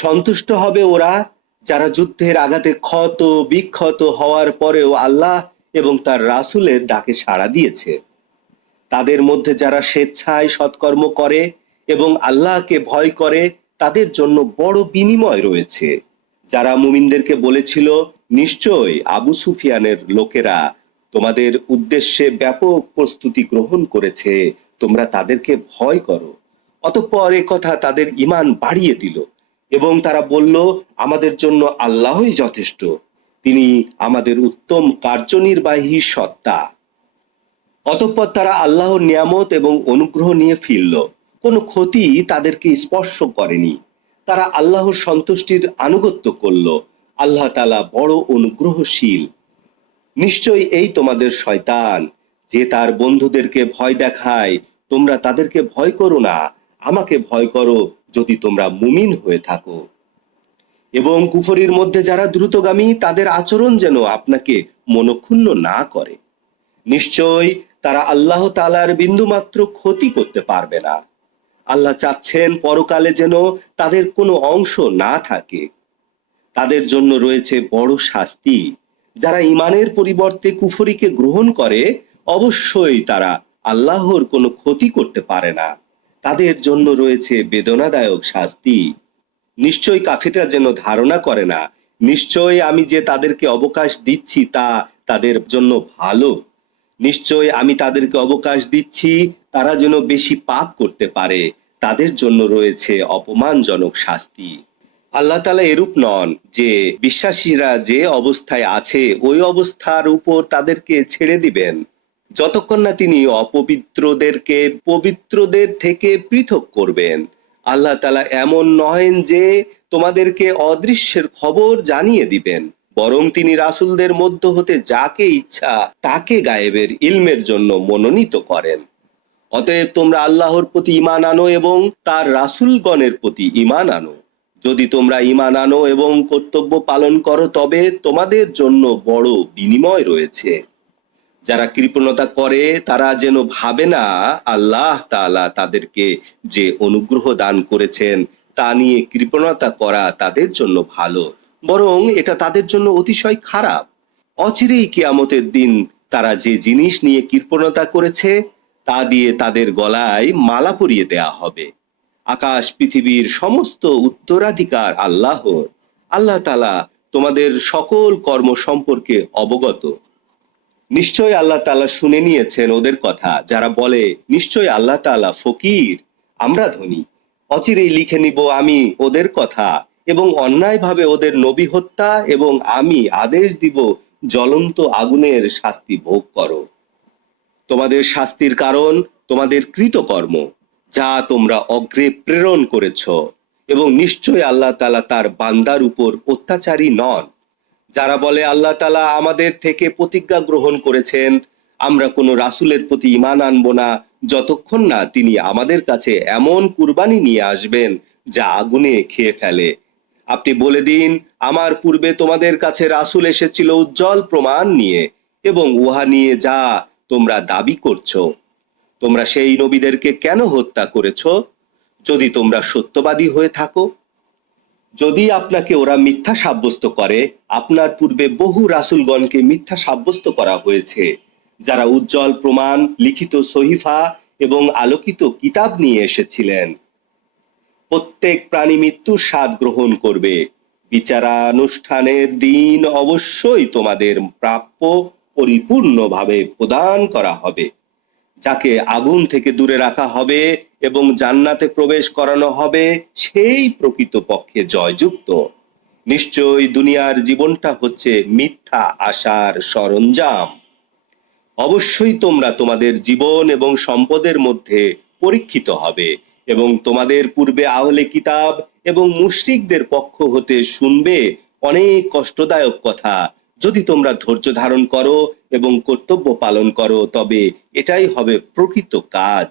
সন্তুষ্ট হবে ওরা যারা যুদ্ধের আঘাতে ক্ষত বিক্ষত হওয়ার পরেও আল্লাহ এবং তার রাসূলের ডাকে সাড়া দিয়েছে। তাদের মধ্যে যারা স্বেচ্ছায় সৎকর্ম করে এবং আল্লাহকে ভয় করে, তাদের জন্য বড় বিনিময় রয়েছে। যারা মুমিনদেরকে বলেছিল, নিশ্চয় আবু সুফিয়ানের লোকেরা তোমাদের উদ্দেশ্যে ব্যাপক প্রস্তুতি গ্রহণ করেছে, তোমরা তাদেরকে ভয় করো। অতঃপর এ কথা তাদের ঈমান বাড়িয়ে দিল এবং তারা বলল, আমাদের জন্য আল্লাহই যথেষ্ট, তিনি আমাদের উত্তম কার্যনির্বাহী সত্তা। অতঃপর তারা আল্লাহর নিয়ামত এবং অনুগ্রহ নিয়ে ফিরল, কোনো ক্ষতি তাদেরকে স্পর্শ করেনি। তারা আল্লাহর সন্তুষ্টির আনুগত্য করল। আল্লাহ তাআলা বড় অনুগ্রহশীল। নিশ্চয়ই এই তোমাদের শয়তান, যে তার বন্ধুদেরকে ভয় দেখায়, তোমরা তাদেরকে ভয় করো না, আমাকে ভয় করো যদি তোমরা মুমিন হয়ে থাকো। এবং কুফরির মধ্যে যারা দ্রুতগামী, তাদের আচরণ যেন আপনাকে মনক্ষুণ্ণ না করে। নিশ্চয় তারা আল্লাহ তাআলার বিন্দুমাত্র ক্ষতি করতে পারবে না। আল্লাহ চাচ্ছেন পরকালে যেন তাদের কোনো অংশ না থাকে। তাদের জন্য রয়েছে বড় শাস্তি। যারা ঈমানের পরিবর্তে কুফরিকে গ্রহণ করে, অবশ্যই তারা আল্লাহর কোনো ক্ষতি করতে পারে না। তাদের জন্য রয়েছে বেদনাদায়ক শাস্তি। নিশ্চয় কাফিররা যেন ধারণা করে না, নিশ্চয় আমি যে তাদেরকে অবকাশ দিচ্ছি তা তাদের জন্য ভালো। নিশ্চয় আমি তাদেরকে অবকাশ দিচ্ছি তারা যেন বেশি পাপ করতে পারে, তাদের জন্য রয়েছে অপমানজনক শাস্তি। আল্লাহ তাআলা এরূপ নন যে বিশ্বাসীরা যে অবস্থায় আছে ওই অবস্থার উপর তাদেরকে ছেড়ে দিবেন, যতক্ষণ না তিনি অপবিত্রদেরকে পবিত্রদের থেকে পৃথক করবেন। আল্লাহ তাআলা এমন নহেন যে তোমাদেরকে অদৃশ্যের খবর জানিয়ে দিবেন, বরং তিনি রাসূলদের মধ্য হতে যাকে ইচ্ছা তাকে গায়েবের ইলমের জন্য মনোনীত করেন। অতএব তোমরা আল্লাহর প্রতি ঈমান আনো এবং তার রাসূলগণের প্রতি ঈমান আনো। যদি তোমরা ঈমান আনো এবং কর্তব্য পালন করো, তবে তোমাদের জন্য বড় বিনিময় রয়েছে। যারা কৃপণতা করে তারা যেন ভাবে না আল্লাহ তাআলা তাদেরকে যে অনুগ্রহ দান করেছেন তা নিয়ে কৃপণতা করা তাদের জন্য ভালো, বরং এটা তাদের জন্য অতিশয় খারাপ। অচিরেই কিয়ামতের দিন তারা যে জিনিস নিয়ে কৃপণতা করেছে তা দিয়ে তাদের গলায় মালা পরিয়ে দেয়া হবে। আকাশ পৃথিবীর সমস্ত উত্তরাধিকার আল্লাহর। আল্লাহ তাআলা তোমাদের সকল কর্ম সম্পর্কে অবগত। নিশ্চয় আল্লাহ তাআলা শুনে নিয়েছেন ওদের কথা যারা বলে, নিশ্চয় আল্লাহ তাআলা ফকির, আমরা ধনী। অচিরেই লিখে নিব আমি ওদের কথা এবং অন্যায়ভাবে ওদের নবী হত্যা, এবং আমি আদেশ দিব জ্বলন্ত আগুনের শাস্তি ভোগ করো। তোমাদের শাস্তির কারণ তোমাদের কৃতকর্ম, যা তোমরা অগ্রে প্রেরণ করেছ। এবং নিশ্চয় আল্লাহ তাআলা তার বান্দার উপর অত্যাচারী নন। যারা বলে আল্লাহ তাআলা আমাদের থেকে প্রতিজ্ঞা গ্রহণ করেছেন, আমরা কোনো রাসূলের প্রতি ঈমান আনবো না যতক্ষণ না তিনি আমাদের কাছে এমন কুরবানি নিয়ে আসবেন যা আগুনে খেয়ে ফেলে। আপনি বলে দিন, আমার পূর্বে তোমাদের কাছে রাসূল এসেছিল উজ্জ্বল প্রমাণ নিয়ে, এবং উহা নিয়ে যা তোমরা দাবি করছো, তোমরা সেই নবীদেরকে কেন হত্যা করেছো যদি তোমরা সত্যবাদী হয়ে থাকো? যদি আপনাকে ওরা মিথ্যা সাব্যস্ত করে, আপনার পূর্বে বহু রাসূলগণকে মিথ্যা সাব্যস্ত করা হয়েছে, যারা উজ্জ্বল প্রমাণ, লিখিত সহিফা এবং আলোকিত কিতাব নিয়ে এসেছিলেন। প্রত্যেক প্রাণী মৃত্যুর স্বাদ গ্রহণ করবে। বিচারানুষ্ঠানের দিন অবশ্যই তোমাদের প্রাপ্য পরিপূর্ণভাবে প্রদান করা হবে। যাকে আগুন থেকে দূরে রাখা হবে এবং জান্নাতে প্রবেশ করানো হবে, সেই প্রকৃতপক্ষে জয়যুক্ত। নিশ্চয়ই দুনিয়ার জীবনটা হচ্ছে মিথ্যা আশার সরঞ্জাম। অবশ্যই তোমরা তোমাদের জীবন এবং সম্পদের মধ্যে পরীক্ষিত হবে, এবং তোমাদের পূর্বে আহলে কিতাব এবং মুশরিকদের পক্ষ হতে শুনবে অনেক কষ্টদায়ক কথা। যদি তোমরা ধৈর্য ধারণ করো এবং কর্তব্য পালন করো, তবে এটাই হবে প্রকৃত কাজ।